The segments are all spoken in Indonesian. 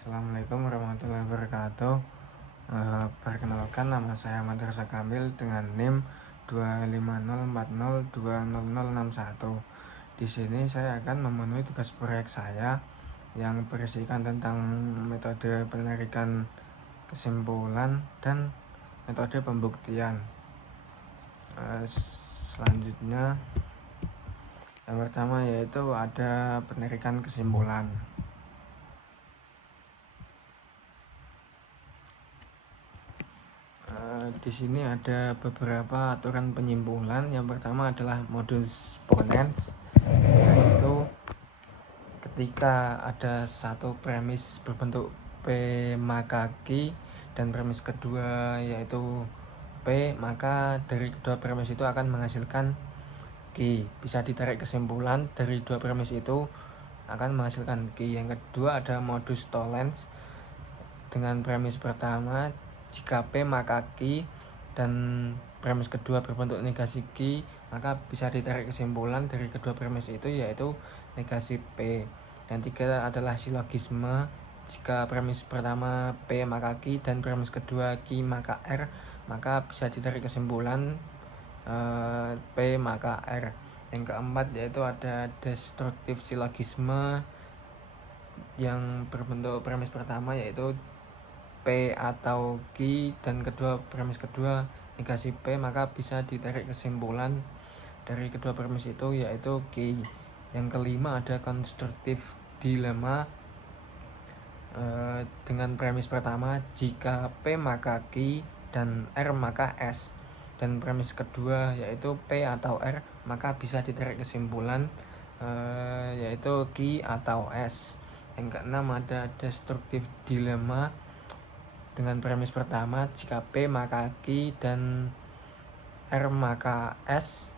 Assalamualaikum warahmatullahi wabarakatuh. Perkenalkan, nama saya Ahmad Rasa Kamil dengan NIM 25040200061. Di sini saya akan memenuhi tugas proyek saya yang berisikan tentang metode penarikan kesimpulan dan metode pembuktian. Selanjutnya, yang pertama yaitu ada penarikan kesimpulan. Di sini ada beberapa aturan penyimpulan. Yang pertama adalah modus ponens, yaitu ketika ada satu premis berbentuk P maka Q dan premis kedua yaitu P, maka dari kedua premis itu akan menghasilkan Q. Bisa ditarik kesimpulan dari dua premis itu akan menghasilkan Q. Yang kedua ada modus tollens dengan premis pertama jika P maka Q dan premis kedua berbentuk negasi Q, maka bisa ditarik kesimpulan dari kedua premis itu yaitu negasi P. Yang tiga adalah silogisme, jika premis pertama P maka Q dan premis kedua Q maka R, maka bisa ditarik kesimpulan P maka R. Yang keempat yaitu ada destruktif silogisme yang berbentuk premis pertama yaitu P atau Q dan premis kedua negasi P, maka bisa ditarik kesimpulan dari kedua premis itu yaitu Q. Yang kelima ada konstruktif dilema dengan premis pertama jika P maka Q dan R maka S, dan premis kedua yaitu P atau R, maka bisa ditarik kesimpulan yaitu Q atau S. Yang keenam ada destruktif dilema dengan premis pertama jika P maka Q dan R maka S,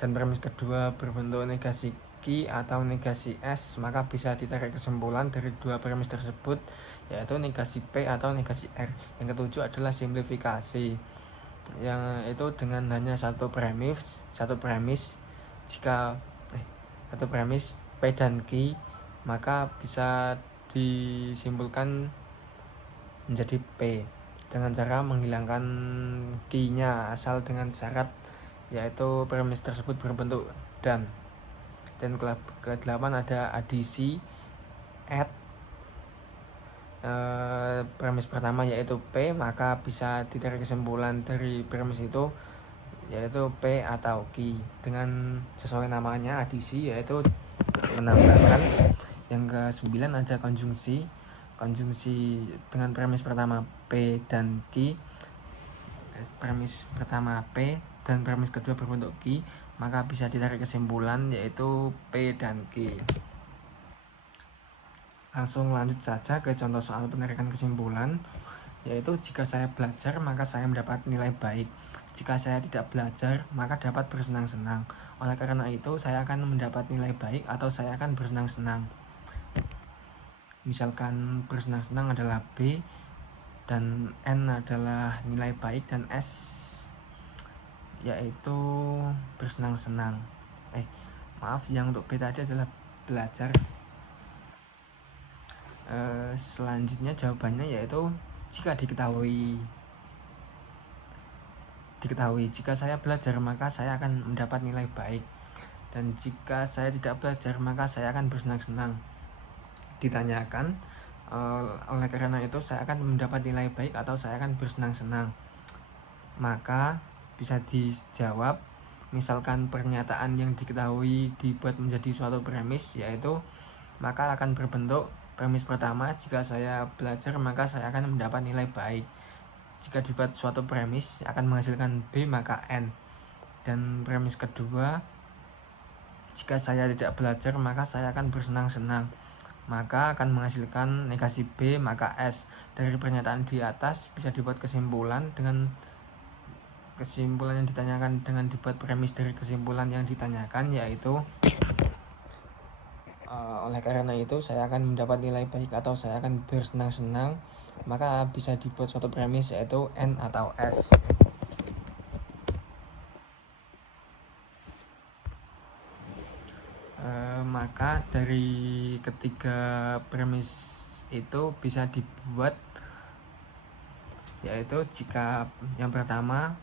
dan premis kedua berbentuk negasi Q atau negasi S, maka bisa ditarik kesimpulan dari dua premis tersebut yaitu negasi P atau negasi R. Yang ketujuh adalah simplifikasi, yang itu dengan hanya satu premis jika satu premis P dan Q, maka bisa disimpulkan menjadi P dengan cara menghilangkan Q-nya asal dengan syarat yaitu premis tersebut berbentuk dan ke-8 ada adisi add premis pertama yaitu P, maka bisa ditarik kesimpulan dari premis itu yaitu P atau Q dengan sesuai namanya adisi, yaitu menambahkan. Yang ke-9 ada konjungsi dengan premis pertama P dan Q, premis pertama P dan premis kedua berbentuk Q, maka bisa ditarik kesimpulan yaitu P dan Q. Langsung lanjut saja ke contoh soal penarikan kesimpulan, yaitu jika saya belajar maka saya mendapat nilai baik, jika saya tidak belajar maka dapat bersenang-senang. Oleh karena itu saya akan mendapat nilai baik atau saya akan bersenang-senang. Misalkan bersenang-senang adalah B dan N adalah nilai baik dan S yaitu bersenang-senang. Yang untuk B tadi adalah belajar. Selanjutnya jawabannya yaitu jika diketahui jika saya belajar maka saya akan mendapat nilai baik, dan jika saya tidak belajar maka saya akan bersenang-senang. Ditanyakan oleh karena itu saya akan mendapat nilai baik atau saya akan bersenang-senang, maka bisa dijawab misalkan pernyataan yang diketahui dibuat menjadi suatu premis, yaitu maka akan berbentuk premis pertama jika saya belajar maka saya akan mendapat nilai baik, jika dibuat suatu premis akan menghasilkan B maka N, dan premis kedua jika saya tidak belajar maka saya akan bersenang-senang, maka akan menghasilkan negasi B maka S. Dari pernyataan di atas bisa dibuat kesimpulan dengan kesimpulan yang ditanyakan dengan dibuat premis dari kesimpulan yang ditanyakan, yaitu oleh karena itu saya akan mendapat nilai baik atau saya akan bersenang-senang, maka bisa dibuat suatu premis yaitu N atau S. Maka dari ketiga premis itu bisa dibuat, yaitu jika yang pertama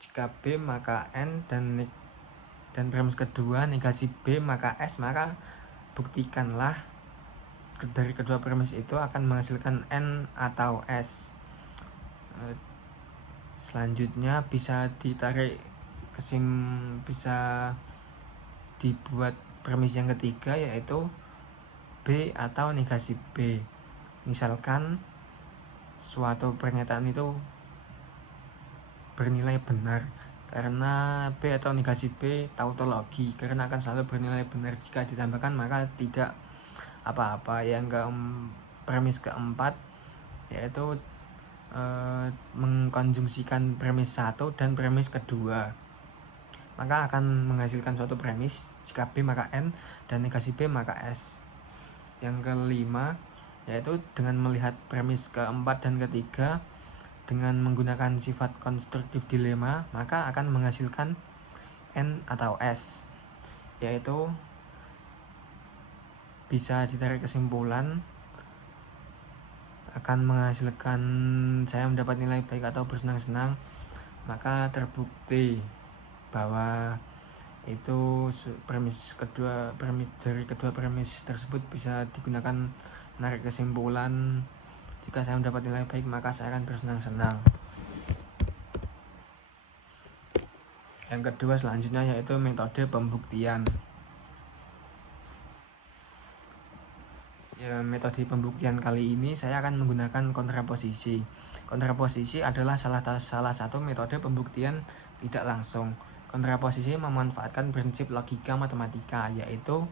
jika B maka N, dan premis kedua negasi B maka S, maka buktikanlah dari kedua premis itu akan menghasilkan N atau S. Selanjutnya bisa ditarik bisa dibuat premis yang ketiga, yaitu B atau negasi B. Misalkan suatu pernyataan itu bernilai benar karena B atau negasi B tautologi, karena akan selalu bernilai benar jika ditambahkan maka tidak apa-apa. Yang premis keempat yaitu mengkonjungsikan premis 1 dan premis kedua, maka akan menghasilkan suatu premis jika B maka N dan negasi B maka S. Yang kelima yaitu dengan melihat premis keempat dan ketiga dengan menggunakan sifat konstruktif dilema, maka akan menghasilkan N atau S, yaitu bisa ditarik kesimpulan akan menghasilkan saya mendapat nilai baik atau bersenang-senang, maka terbukti bahwa itu premis dari kedua premis tersebut bisa digunakan menarik kesimpulan, jika saya mendapat nilai baik maka saya akan bersenang-senang. Yang kedua selanjutnya yaitu metode pembuktian. Metode pembuktian kali ini saya akan menggunakan kontraposisi. Kontraposisi adalah salah satu metode pembuktian tidak langsung. Kontraposisi memanfaatkan prinsip logika matematika, yaitu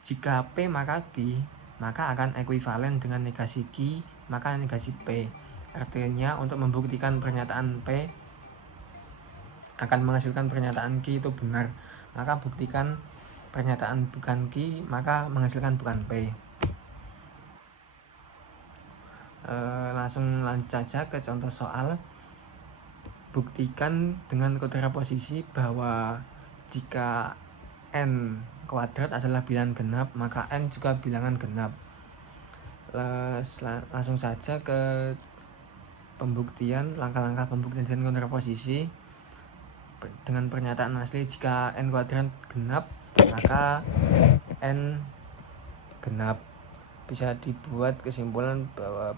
jika P maka Q, maka akan ekuivalen dengan negasi Q maka negasi P. Artinya untuk membuktikan pernyataan P akan menghasilkan pernyataan Q itu benar, maka buktikan pernyataan bukan Q maka menghasilkan bukan P. Langsung lanjut saja ke contoh soal. Buktikan dengan kontraposisi bahwa jika N kuadrat adalah bilangan genap, maka N juga bilangan genap. Langsung saja ke pembuktian, langkah-langkah pembuktian dengan kontraposisi. Dengan pernyataan asli, jika N kuadrat genap, maka N genap. Bisa dibuat kesimpulan bahwa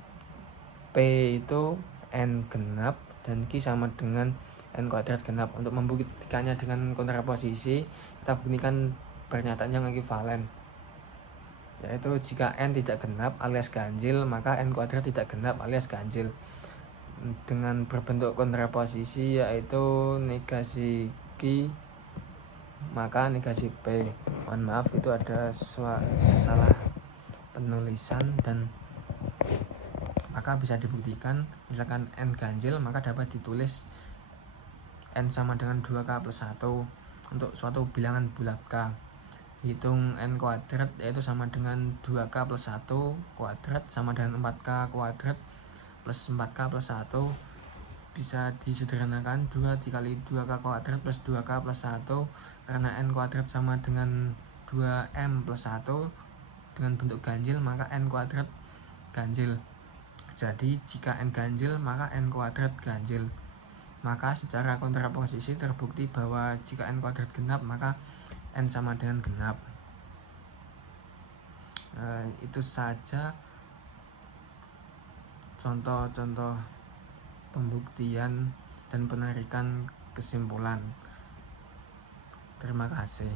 P itu N genap dan Q sama dengan N kuadrat genap. Untuk membuktikannya dengan kontraposisi, kita buktikan pernyataan yang ekuivalen, yaitu jika N tidak genap alias ganjil, maka N kuadrat tidak genap alias ganjil. Dengan berbentuk kontraposisi, yaitu negasi Q maka negasi P. Mohon maaf itu ada salah penulisan, dan maka bisa dibuktikan misalkan N ganjil maka dapat ditulis N sama dengan 2K plus 1 untuk suatu bilangan bulat K. Hitung N kuadrat yaitu sama dengan 2K plus 1 kuadrat sama dengan 4K kuadrat plus 4K plus 1. Bisa disederhanakan 2 dikali 2K kuadrat plus 2K plus 1, karena N kuadrat sama dengan 2M plus 1 dengan bentuk ganjil, maka N kuadrat ganjil. Jadi jika N ganjil maka N kuadrat ganjil. Maka secara kontraposisi terbukti bahwa jika N kuadrat genap maka N sama dengan genap. Itu saja contoh-contoh pembuktian dan penarikan kesimpulan. Terima kasih.